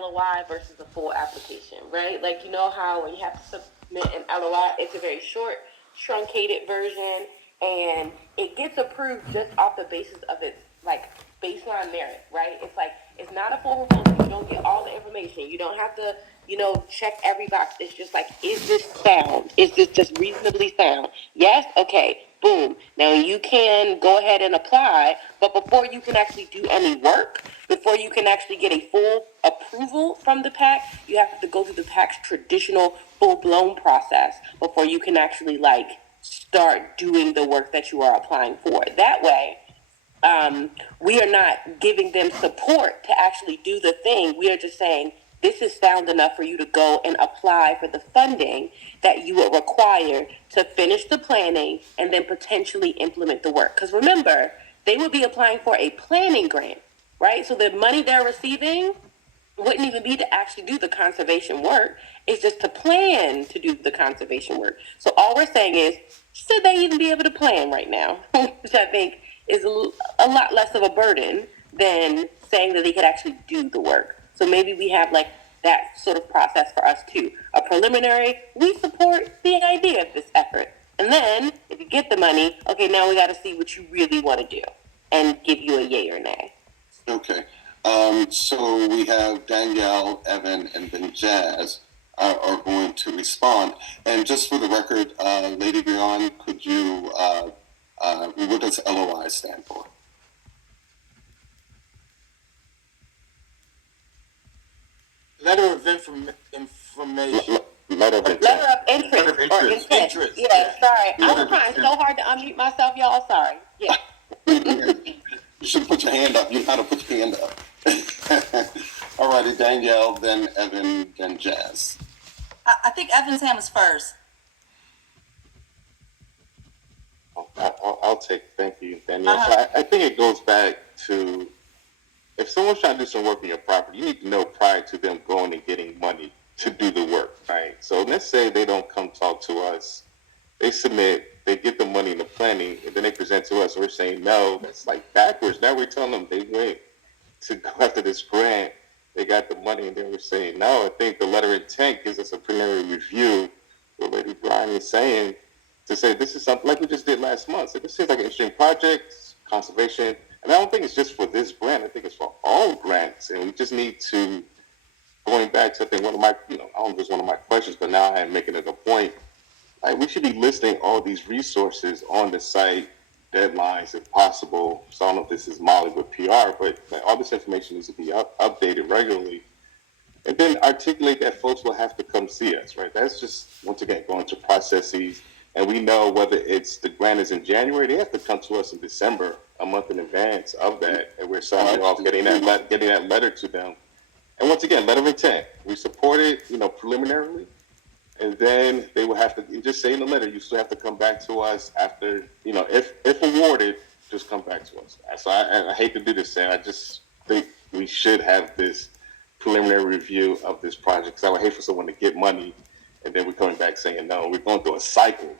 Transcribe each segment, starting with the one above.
LOI versus a full application, right? Like, you know how when you have to submit an LOI, it's a very short, truncated version, and it gets approved just off the basis of its, like, baseline merit, right? It's like, it's not a full proposal. You don't get all the information. You don't have to, check every box. It's just like, is this sound? Is this just reasonably sound? Yes? Okay. Boom. Now you can go ahead and apply, but before you can actually do any work, before you can actually get a full approval from the PAC, you have to go through the PAC's traditional full-blown process before you can actually, like, start doing the work that you are applying for. That way, we are not giving them support to actually do the thing. We are just saying, this is sound enough for you to go and apply for the funding that you would require to finish the planning and then potentially implement the work. Because remember, they would be applying for a planning grant, right? So the money they're receiving wouldn't even be to actually do the conservation work. It's just to plan to do the conservation work. So all we're saying is, should they even be able to plan right now? Which I think is a lot less of a burden than saying that they could actually do the work. So maybe we have like that sort of process for us too. A preliminary, we support the idea of this effort. And then if you get the money, okay, now we got to see what you really want to do and give you a yay or nay. Okay. So we have Danielle, Evan, and then Jazz are going to respond. And just for the record, Lady Beyond, could you, what does LOI stand for? Letter of information. Letter of interest. Letter of interest. Or intent. Interest. Yeah, sorry. I was trying so hard to unmute myself, y'all. Sorry. Yeah. You should put your hand up. You know how to put your hand up. All righty, Danielle, then Evan, then Jazz. I think Evan's hand was first. I'll take. Thank you, Danielle. So I think it goes back to, if someone's trying to do some work on your property, you need to know prior to them going and getting money to do the work, right? So let's say they don't come talk to us. They submit, they get the money in the planning, and then they present to us. We're saying no. That's like backwards. Now we're telling them they went to go after this grant. They got the money, and then we're saying no. I think the letter of intent gives us a preliminary review. What Lady Brian is saying, to say this is something like we just did last month. So this seems like an interesting project, conservation. And I don't think it's just for this grant. I think it's for all grants. And we just need to, going back to, I think one of my, I don't know if it's one of my questions, but now I am making it a point. Like, we should be listing all these resources on the site, deadlines if possible. So I don't know if this is Molly with PR, but like, all this information needs to be updated regularly. And then articulate that folks will have to come see us, right? That's just, once again, going to processes. And we know whether it's the grant is in January, they have to come to us in December, a month in advance of that. And we're signing off, getting that letter to them. And once again, letter of intent. We support it, preliminarily. And then they will have to, just say in the letter, you still have to come back to us after, if awarded, just come back to us. So I hate to do this, Sam. I just think we should have this preliminary review of this project, because I would hate for someone to get money and then we're coming back saying no. We're going through a cycle,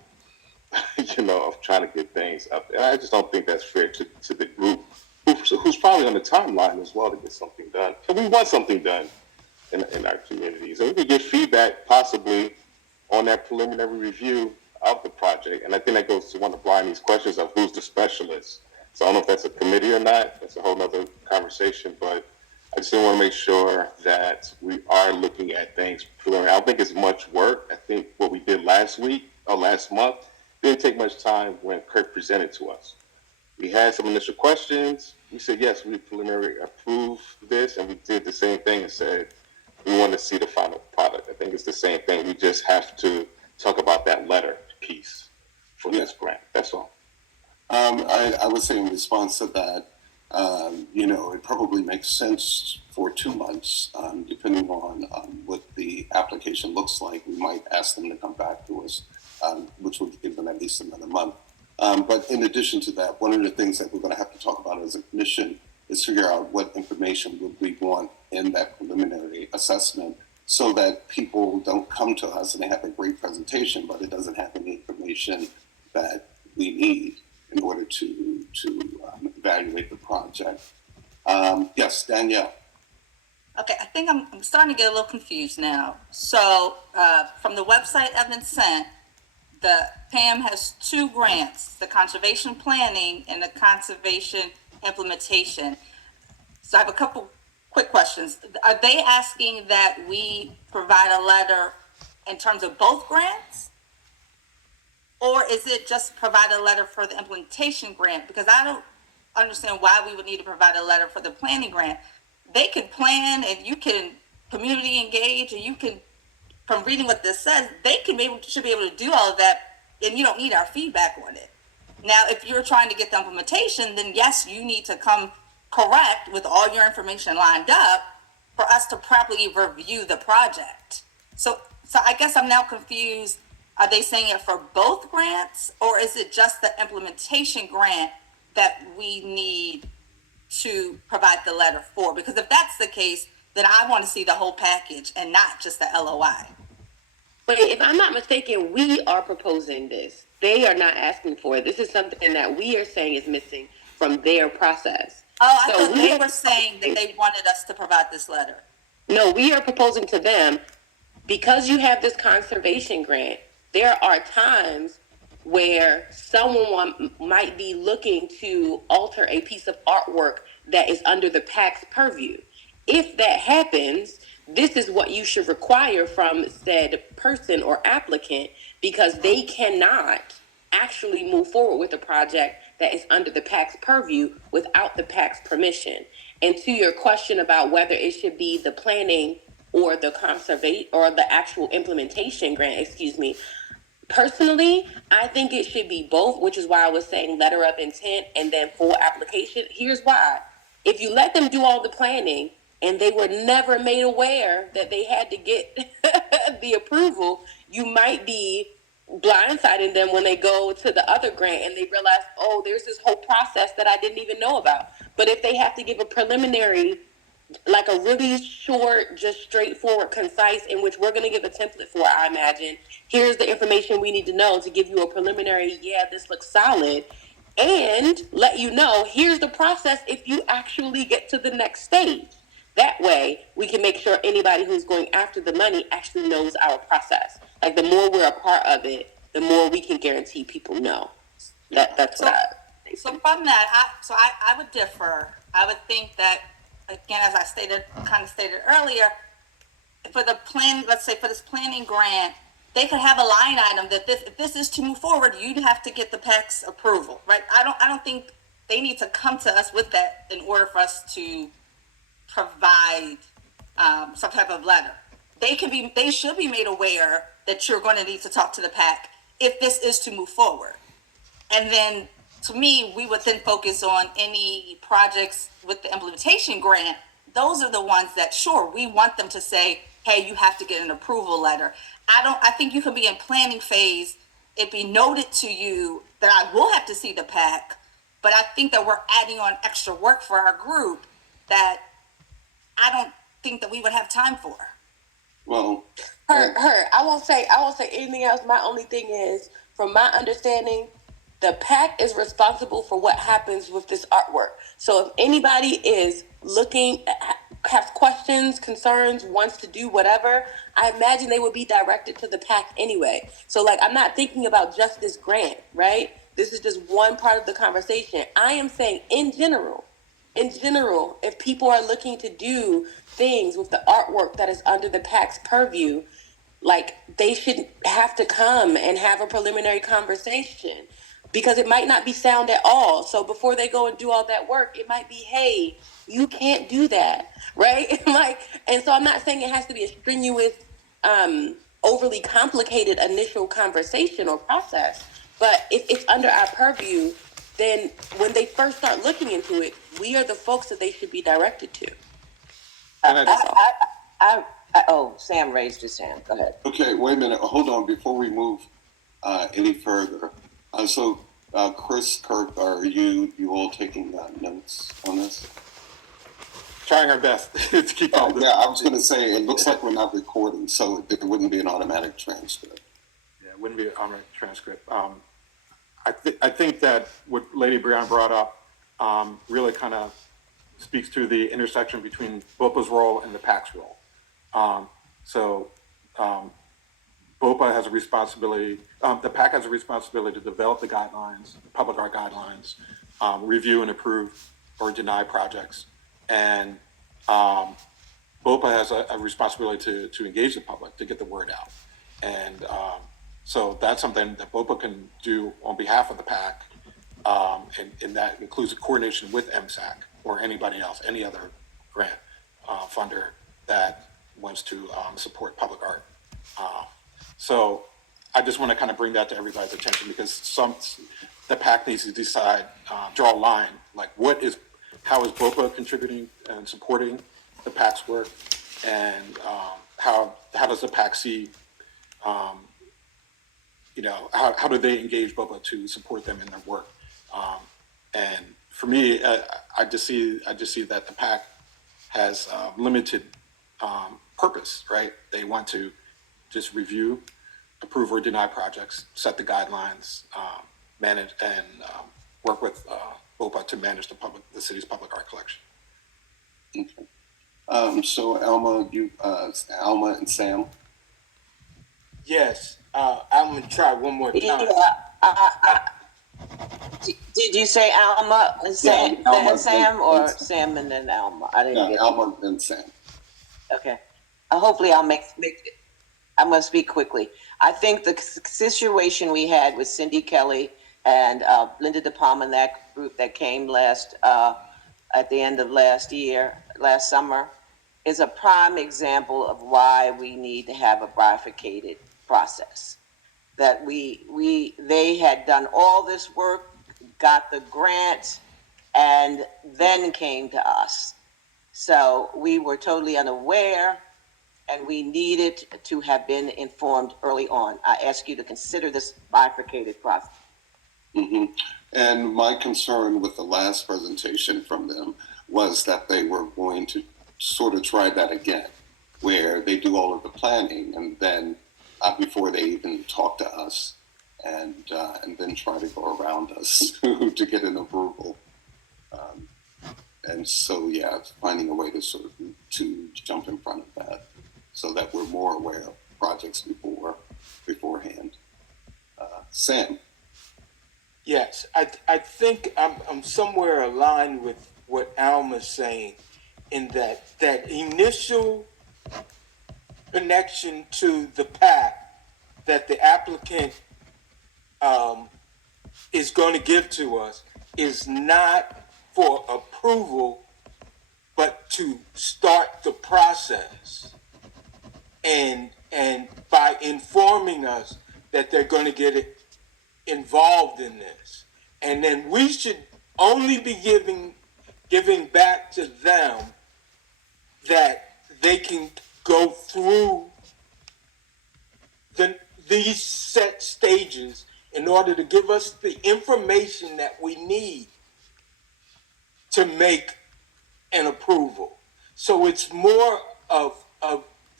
of trying to get things up. And I just don't think that's fair to the group who's probably on the timeline as well to get something done. And we want something done in our communities. And we can get feedback possibly on that preliminary review of the project. And I think that goes to one of Bryony's questions of who's the specialist. So I don't know if that's a committee or not. That's a whole nother conversation, but I just want to make sure that we are looking at things preliminary. I don't think it's much work. I think what we did last month didn't take much time when Kirk presented to us. We had some initial questions. We said, yes, we preliminary approve this, and we did the same thing and said, we want to see the final product. I think it's the same thing. We just have to talk about that letter piece for this grant. That's all. I would say in response to that, it probably makes sense for 2 months, depending on what the application looks like. We might ask them to come back to us, which would give them at least another month. But in addition to that, one of the things that we're going to have to talk about as a commission is figure out what information would we want in that preliminary assessment, so that people don't come to us and they have a great presentation, but it doesn't have any information that we need in order to evaluate the project. Yes, Danielle. Okay, I think I'm starting to get a little confused now. So, from the website Evan sent, the PAM has two grants, the conservation planning and the conservation implementation. So I have a couple quick questions. Are they asking that we provide a letter in terms of both grants? Or is it just provide a letter for the implementation grant? Because I don't understand why we would need to provide a letter for the planning grant. They can plan and you can community engage and you can, from reading what this says, they should be able to do all of that and you don't need our feedback on it. Now, if you're trying to get the implementation, then yes, you need to come correct with all your information lined up for us to properly review the project. So I guess I'm now confused. Are they saying it for both grants, or is it just the implementation grant that we need to provide the letter for? Because if that's the case, then I want to see the whole package and not just the LOI. But if I'm not mistaken, we are proposing this. They are not asking for it. This is something that we are saying is missing from their process. Oh, I So thought we they are- were saying that they wanted us to provide this letter. No, we are proposing to them, because you have this conservation grant, there are times where someone might be looking to alter a piece of artwork that is under the PAC's purview. If that happens, this is what you should require from said person or applicant, because they cannot actually move forward with a project that is under the PAC's purview without the PAC's permission. And to your question about whether it should be the planning or the conservation or the actual implementation grant, personally, I think it should be both, which is why I was saying letter of intent and then full application. Here's why. If you let them do all the planning and they were never made aware that they had to get the approval, you might be blindsiding them when they go to the other grant and they realize, oh, there's this whole process that I didn't even know about. But if they have to give a preliminary, like a really short, just straightforward, concise, in which we're going to give a template for, I imagine, here's the information we need to know to give you a preliminary, yeah, this looks solid, and let you know, here's the process if you actually get to the next stage. That way, we can make sure anybody who's going after the money actually knows our process. Like, the more we're a part of it, the more we can guarantee people know. That's what I think. So from that, I would differ. I would think that, again, as I kind of stated earlier, for the plan, let's say for this planning grant, they could have a line item that if this is to move forward, you'd have to get the PAC's approval, right? I don't think they need to come to us with that in order for us to provide some type of letter. They should be made aware that you're going to need to talk to the PAC if this is to move forward. And then, to me, we would then focus on any projects with the implementation grant. Those are the ones that, sure, we want them to say, hey, you have to get an approval letter. I think you can be in planning phase. It be noted to you that I will have to see the PAC, but I think that we're adding on extra work for our group that I don't think that we would have time for. Well, I won't say anything else. My only thing is, from my understanding, the PAC is responsible for what happens with this artwork. So if anybody is looking, has questions, concerns, wants to do whatever, I imagine they would be directed to the PAC anyway. So, like, I'm not thinking about just this grant, right? This is just one part of the conversation. I am saying in general, if people are looking to do things with the artwork that is under the PAC's purview, like, they should have to come and have a preliminary conversation, because it might not be sound at all. So before they go and do all that work, it might be, hey, you can't do that, right? And so I'm not saying it has to be a strenuous, overly complicated initial conversation or process, but if it's under our purview, then when they first start looking into it, we are the folks that they should be directed to. Sam raised his hand. Go ahead. okay, wait a minute. Hold on before we move any further. Chris, Kirk, are you all taking notes on this? Trying our best to keep up. Yeah, I was going to say, it looks like we're not recording, so it wouldn't be an automatic transcript. Yeah, it wouldn't be an automatic transcript. I think that what Lady Brown brought up really kind of speaks to the intersection between BOPA's role and the PAC's role. BOPA has a responsibility, the PAC has a responsibility to develop the guidelines, public art guidelines, review and approve or deny projects. And BOPA has a responsibility to engage the public, to get the word out. And so that's something that BOPA can do on behalf of the PAC. And that includes a coordination with MSAC or anybody else, any other grant funder that wants to support public art. So I just want to kind of bring that to everybody's attention, because the PAC needs to decide, draw a line, like how is BOPA contributing and supporting the PAC's work, and how does the PAC see, how do they engage BOPA to support them in their work? And for me, I just see that the PAC has limited purpose, right? They want to just review, approve or deny projects, set the guidelines, manage and work with BOPA to manage the city's public art collection. Okay. So Alma and Sam. Yes, I'm gonna try one more time. Yeah, did you say Alma and Sam, Yeah, Alma then Sam, or and- Sam and then Alma? I didn't get it. Alma and Sam. Okay. Hopefully I'll make it. I'm going to speak quickly. I think the situation we had with Cindy Kelly and Linda De Palma and that group that came at the end of last summer, is a prime example of why we need to have a bifurcated process. That they had done all this work, got the grant, and then came to us. So we were totally unaware, and we needed to have been informed early on. I ask you to consider this bifurcated process. Mm-hmm. And my concern with the last presentation from them was that they were going to sort of try that again, where they do all of the planning and then before they even talk to us, and then try to go around us to get an approval. And so, yeah, finding a way to sort of to jump in front of that, so that we're more aware of projects beforehand. Sam. Yes, I think I'm somewhere aligned with what Alma's saying, in that initial connection to the PAC that the applicant is going to give to us is not for approval, but to start the process. And by informing us that they're going to get involved in this. And then we should only be giving back to them that they can go through these set stages in order to give us the information that we need to make an approval. So it's more of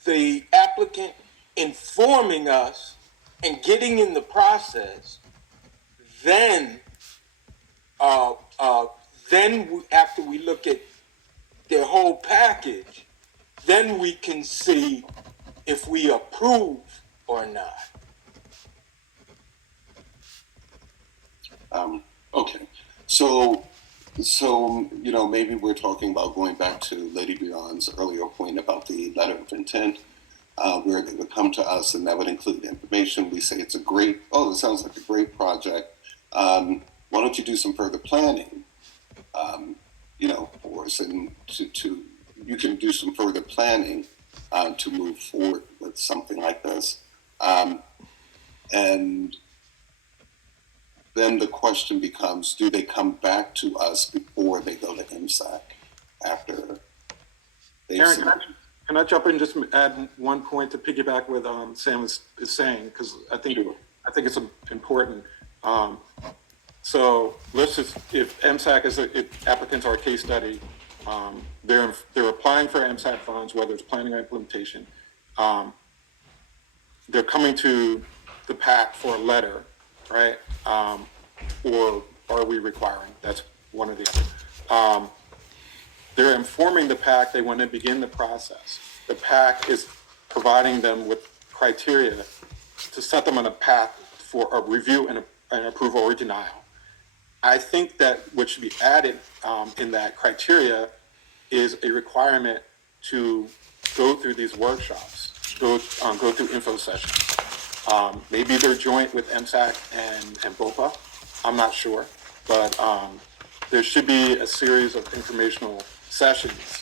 the applicant informing us and getting in the process, then after we look at their whole package, then we can see if we approve or not. Okay, so maybe we're talking about going back to Lady Beyond's earlier point about the letter of intent, where they would come to us and that would include information. We say it sounds like a great project. Why don't you do some further planning? For us, and you can do some further planning to move forward with something like this, and then the question becomes: do they come back to us before they go to MSAC after they've? Aaron, can I jump in and just add one point to piggyback with Sam is saying, because I think it's important. So let's just, if MSAC if applicants are a case study, they're applying for MSAC funds, whether it's planning or implementation. They're coming to the PAC for a letter, right? Or are we requiring? That's one or the other. they're informing the PAC they want to begin the process. The PAC is providing them with criteria to set them on a path for a review and an approval or denial. I think that what should be added in that criteria is a requirement to go through these workshops, go through info sessions. Maybe they're joint with MSAC and BOPA. I'm not sure, but there should be a series of informational sessions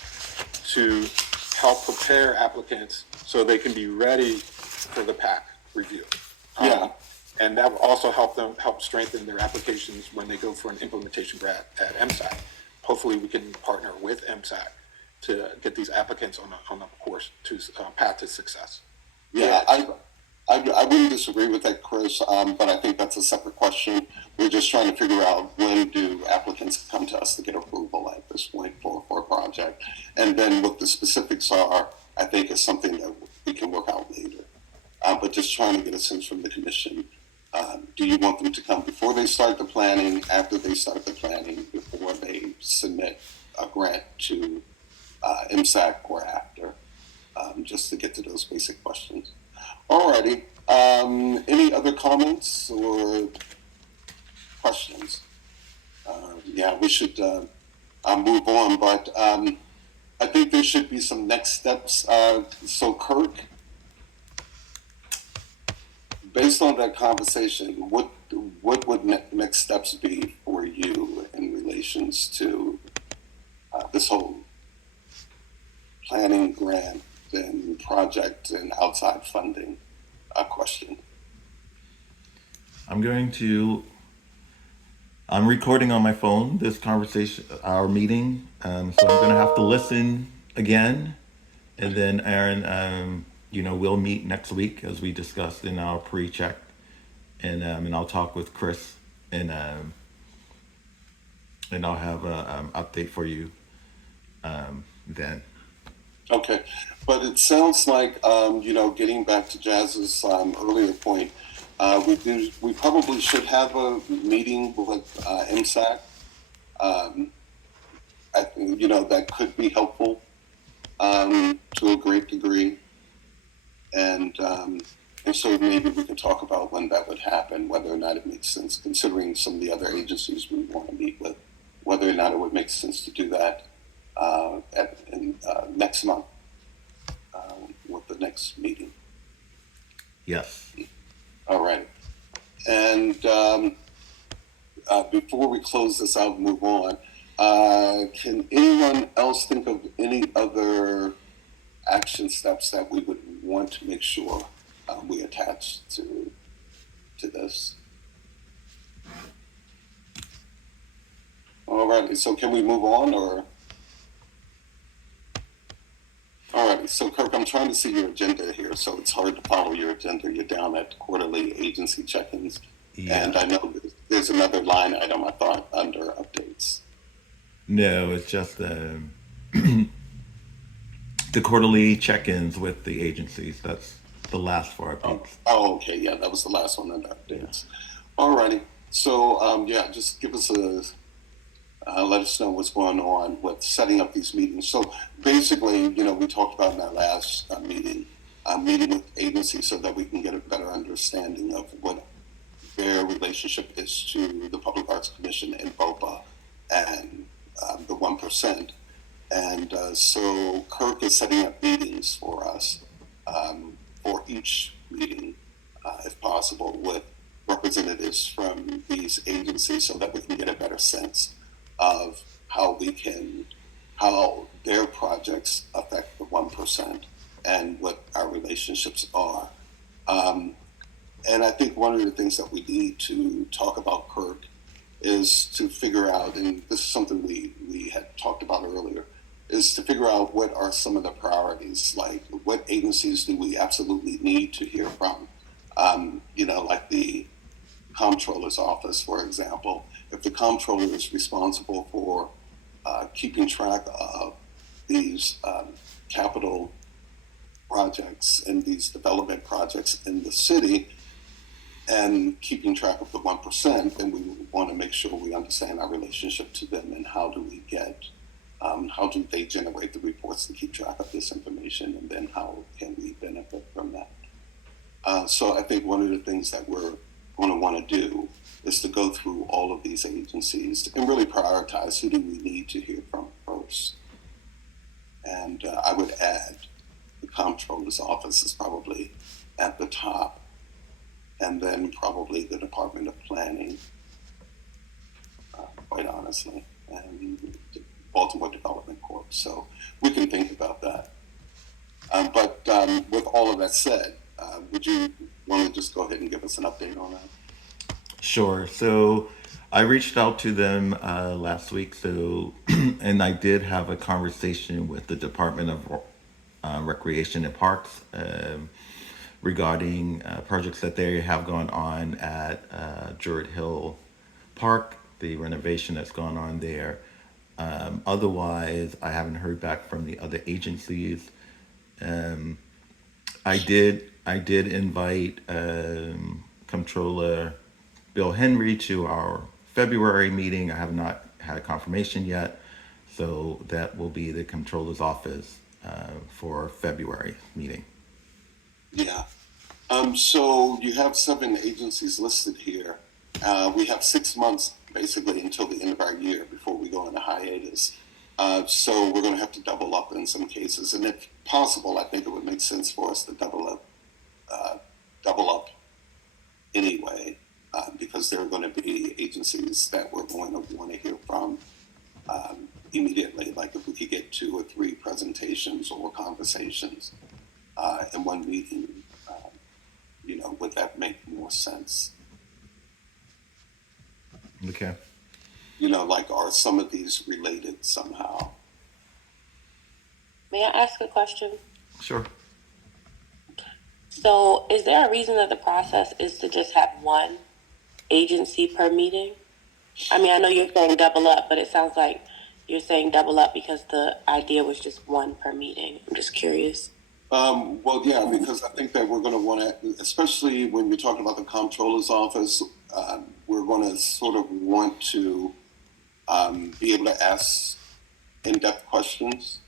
to help prepare applicants so they can be ready for the PAC review. Yeah. And that will also help strengthen their applications when they go for an implementation grant at MSAC. Hopefully we can partner with MSAC to get these applicants on a course to path to success. Yeah, I wouldn't disagree with that, Chris, but I think that's a separate question. We're just trying to figure out when do applicants come to us to get approval at this point for a project. And then what the specifics are, I think is something that we can work out later. But just trying to get a sense from the commission. Do you want them to come before they start the planning, after they start the planning, before they submit a grant to MSAC or after? Just to get to those basic questions. Alrighty. Any other comments or questions? Yeah, we should move on, but I think there should be some next steps. So Kirk, based on that conversation, what would next steps be for you in relations to this whole planning grant and project and outside funding question? I'm recording on my phone this conversation, our meeting. So I'm going to have to listen again. And then Aaron, we'll meet next week as we discussed in our pre-check. And I'll talk with Chris and I'll have an update for you then. Okay, but it sounds like, getting back to Jazz's earlier point, we probably should have a meeting with MSAC. That could be helpful to a great degree. And so maybe we can talk about when that would happen, whether or not it makes sense, considering some of the other agencies we want to meet with, whether or not it would make sense to do that next month with the next meeting. Yes. All right. And before we close this out and move on, can anyone else think of any other action steps that we would want to make sure we attach to this? All right. So can we move on or? All right, so Kirk, I'm trying to see your agenda here, so it's hard to follow your agenda. You're down at quarterly agency check-ins, and I know there's another line item I thought under updates. No, it's just the quarterly check-ins with the agencies. That's the last for our peaks. Oh, okay, yeah, that was the last one under updates. All righty, so just give us let us know what's going on with setting up these meetings. So basically, we talked about in that last meeting with agencies so that we can get a better understanding of what their relationship is to the Public Arts Commission and BOPA and the 1%. And so Kirk is setting up meetings for us for each meeting, if possible, with representatives from these agencies so that we can get a better sense of how their projects affect the 1% and what our relationships are. And I think one of the things that we need to talk about, Kirk, is to figure out, and this is something we had talked about earlier, is to figure out what are some of the priorities, like what agencies do we absolutely need to hear from? Like the Comptroller's office, for example. If the Comptroller is responsible for keeping track of these capital projects and these development projects in the city and keeping track of the 1%, then we want to make sure we understand our relationship to them and how do we get How do they generate the reports to keep track of this information, and then how can we benefit from that? So I think one of the things that we're going to want to do is to go through all of these agencies and really prioritize who do we need to hear from first. And I would add the comptroller's office is probably at the top, and then probably the Department of Planning, quite honestly, and Baltimore Development Corp. So we can think about that. But with all of that said, would you want to just go ahead and give us an update on that? Sure. So I reached out to them last week. So, and I did have a conversation with the Department of Recreation and Parks regarding projects that they have gone on at Druid Hill Park, the renovation that's gone on there. Otherwise, I haven't heard back from the other agencies. I did invite Comptroller Bill Henry to our February meeting. I have not had confirmation yet, so that will be the Comptroller's office for February meeting. Yeah. So you have 7 agencies listed here. We have 6 months basically until the end of our year before we go into hiatus. So we're going to have to double up in some cases, and if possible, I think it would make sense for us to double up anyway, because there are going to be agencies that we're going to want to hear from immediately. Like if we could get 2 or 3 presentations or conversations in one meeting, would that make more sense? Okay. Like, are some of these related somehow? May I ask a question? Sure. So, is there a reason that the process is to just have one agency per meeting? I mean, I know you're saying double up, but it sounds like you're saying double up because the idea was just one per meeting. I'm just curious. Well, yeah, because I think that we're going to want to, especially when you're talking about the comptroller's office, we're going to sort of want to be able to ask in-depth questions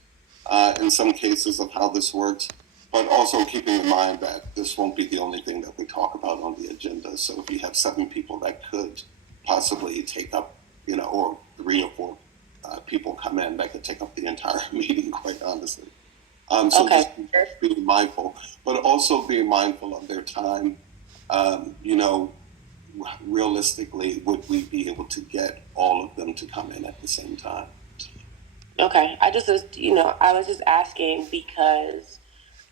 in some cases of how this works, but also keeping in mind that this won't be the only thing that we talk about on the agenda. So if you have 7 people that could possibly take up, or 3 or 4 people come in that could take up the entire meeting, quite honestly. So Okay. just being mindful, but also being mindful of their time. Realistically, would we be able to get all of them to come in at the same time? Okay. I was just asking because,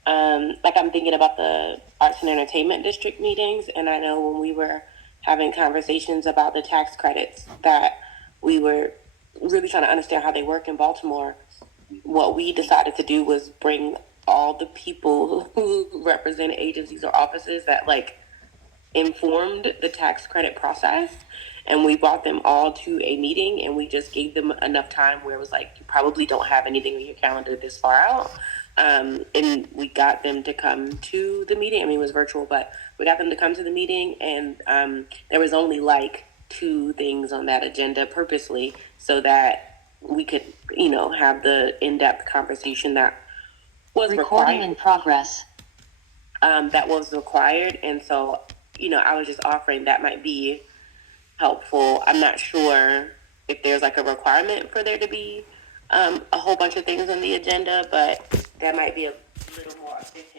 like, I'm thinking about the Arts and Entertainment District meetings, and I know when we were having conversations about the tax credits that we were really trying to understand how they work in Baltimore. What we decided to do was bring all the people who represent agencies or offices that informed the tax credit process, and we brought them all to a meeting, and we just gave them enough time where it was like, you probably don't have anything on your calendar this far out, and we got them to come to the meeting. I mean, it was virtual, but we got them to come to the meeting, and there was only 2 things on that agenda purposely so that we could, have the in-depth conversation that was Recording in required. progress. That was required, and so, I was just offering that might be helpful. I'm not sure if there's a requirement for there to be a whole bunch of things on the agenda, but that might be a little more efficient